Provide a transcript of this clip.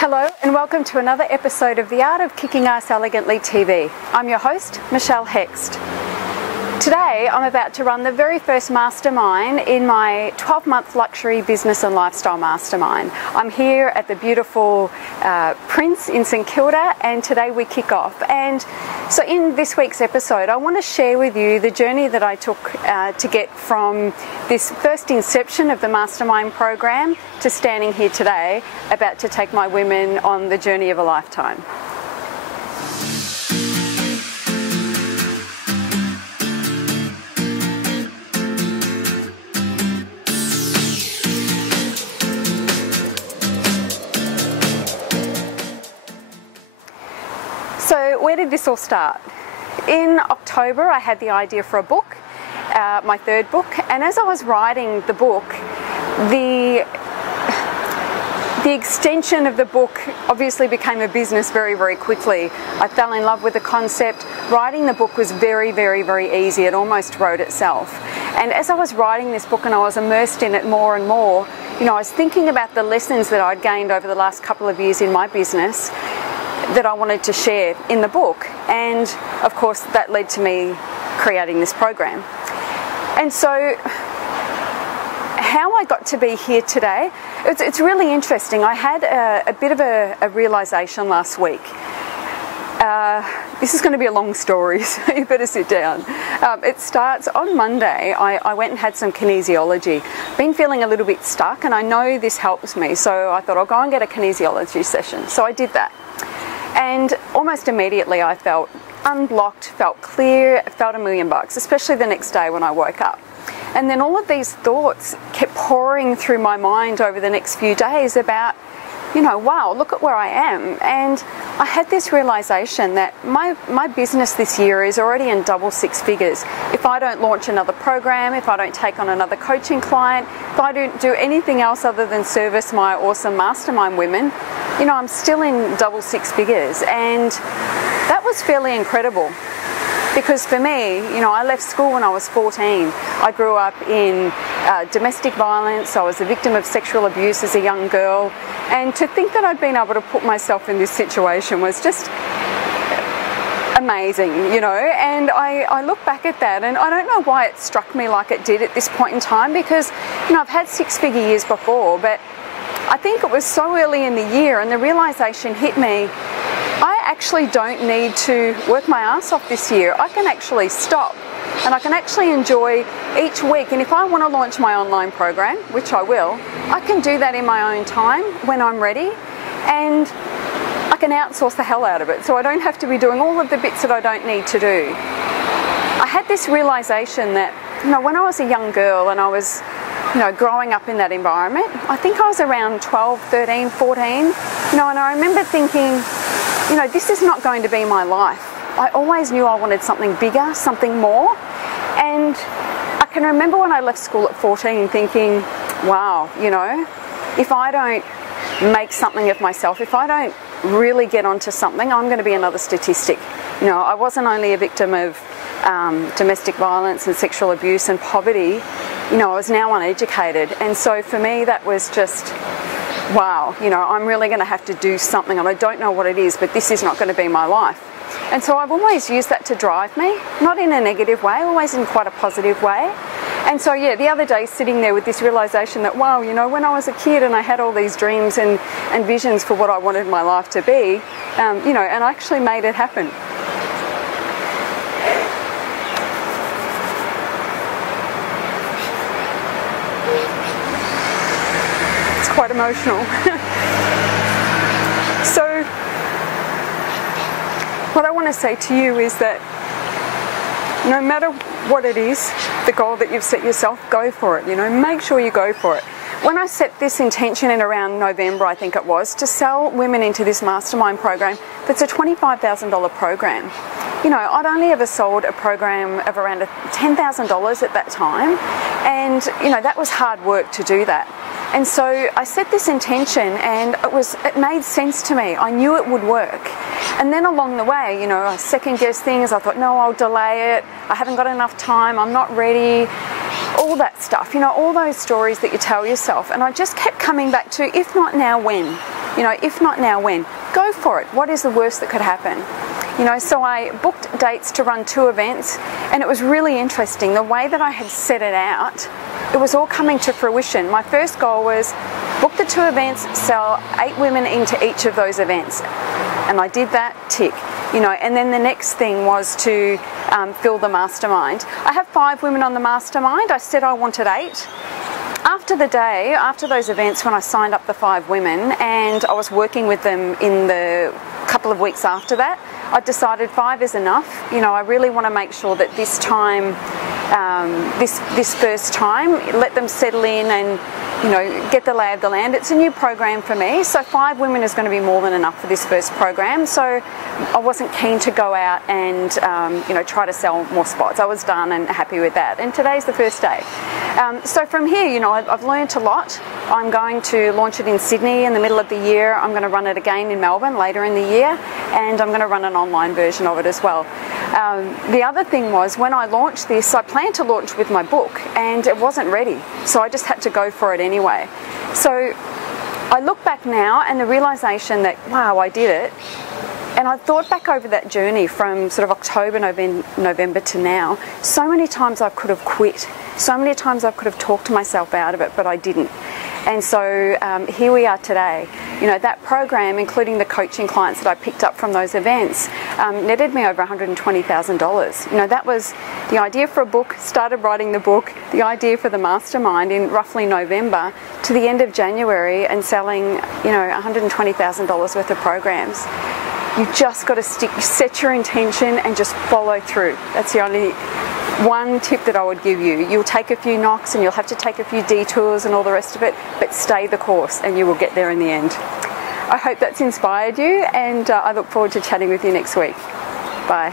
Hello and welcome to another episode of The Art of Kicking Ass Elegantly TV. I'm your host, Michelle Hext. Today I'm about to run the very first mastermind in my 12-month luxury business and lifestyle mastermind. I'm here at the beautiful Prince in St Kilda, and today we kick off. And so in this week's episode I want to share with you the journey that I took to get from this first inception of the mastermind program to standing here today about to take my women on the journey of a lifetime. So where did this all start? In October I had the idea for a book, my third book, and as I was writing the book, the extension of the book obviously became a business very, very quickly. I fell in love with the concept. Writing the book was very, very, very easy. It almost wrote itself. And as I was writing this book and I was immersed in it more and more, I was thinking about the lessons that I'd gained over the last couple of years in my business that I wanted to share in the book, and of course that led to me creating this program. And so how I got to be here today, it's really interesting. I had a bit of a realization last week. This is going to be a long story, so you better sit down. It starts on Monday. I went and had some kinesiology. Been feeling a little bit stuck, and I know this helps me, so I thought I'll go and get a kinesiology session. So I did that. And almost immediately I felt unblocked, felt clear, felt $1,000,000, especially the next day when I woke up. And then all of these thoughts kept pouring through my mind over the next few days about, wow, look at where I am. And I had this realization that my business this year is already in double six figures. If I don't launch another program, if I don't take on another coaching client, if I don't do anything else other than service my awesome mastermind women, I'm still in double six figures. And that was fairly incredible. Because for me, I left school when I was 14. I grew up in domestic violence. I was a victim of sexual abuse as a young girl. And to think that I'd been able to put myself in this situation was just amazing, And I look back at that, and I don't know why it struck me like it did at this point in time, because, I've had six-figure years before, but I think it was so early in the year, and the realization hit me, I actually don't need to work my ass off this year. I can actually stop and I can actually enjoy each week. And if I want to launch my online program, which I will, I can do that in my own time when I'm ready, and I can outsource the hell out of it. So I don't have to be doing all of the bits that I don't need to do. I had this realization that, when I was a young girl and I was growing up in that environment, I think I was around 12, 13, 14, and I remember thinking, this is not going to be my life. I always knew I wanted something bigger, something more. And I can remember when I left school at 14 thinking, wow, if I don't make something of myself, if I don't really get onto something, I'm going to be another statistic. I wasn't only a victim of domestic violence and sexual abuse and poverty, I was now uneducated. And so for me that was just, wow, I'm really going to have to do something, and I don't know what it is, but this is not going to be my life. And so I've always used that to drive me, not in a negative way, always in quite a positive way. And so the other day sitting there with this realization that, wow, when I was a kid and I had all these dreams and visions for what I wanted my life to be, and I actually made it happen. Quite emotional. So what I want to say to you is that no matter what it is, the goal that you've set yourself, go for it. Make sure you go for it. When I set this intention in around November, I think it was, to sell women into this mastermind program, that's a $25,000 program. I'd only ever sold a program of around $10,000 at that time, and that was hard work to do that. And so I set this intention, and it made sense to me. I knew it would work. And then along the way, I second-guessed things. I thought, no, I'll delay it. I haven't got enough time. I'm not ready. All that stuff, all those stories that you tell yourself. And I just kept coming back to, if not now, when? You know, if not now, when? Go for it. What is the worst that could happen? You know, so I booked dates to run 2 events, and it was really interesting. The way that I had set it out, it was all coming to fruition. My first goal was book the 2 events, sell 8 women into each of those events. And I did that, tick. You know, and then the next thing was to fill the mastermind. I have 5 women on the mastermind. I said I wanted 8. After the day, after those events, when I signed up the 5 women and I was working with them in the couple of weeks after that, I decided 5 is enough. You know, I really want to make sure that this time, this first time, let them settle in and, you know, get the lay of the land. It's a new program for me, so 5 women is going to be more than enough for this first program. So I wasn't keen to go out and, you know, try to sell more spots. I was done and happy with that. And today's the first day. So from here, you know, I've learned a lot. I'm going to launch it in Sydney in the middle of the year. I'm going to run it again in Melbourne later in the year, and I'm going to run an online version of it as well. The other thing was, when I launched this, I planned to launch with my book, and it wasn't ready, so I just had to go for it anyway. So I look back now and the realization that, wow, I did it. And I thought back over that journey from sort of October, November to now. So many times I could have quit. So many times I could have talked myself out of it, but I didn't. And so here we are today. You know, that program, including the coaching clients that I picked up from those events, netted me over $120,000. You know, that was the idea for a book, started writing the book, the idea for the mastermind in roughly November to the end of January, and selling, you know, $120,000 worth of programs. You just got to set your intention and just follow through. That's the only one tip that I would give you. You'll take a few knocks and you'll have to take a few detours and all the rest of it, but stay the course and you will get there in the end. I hope that's inspired you, and I look forward to chatting with you next week. Bye.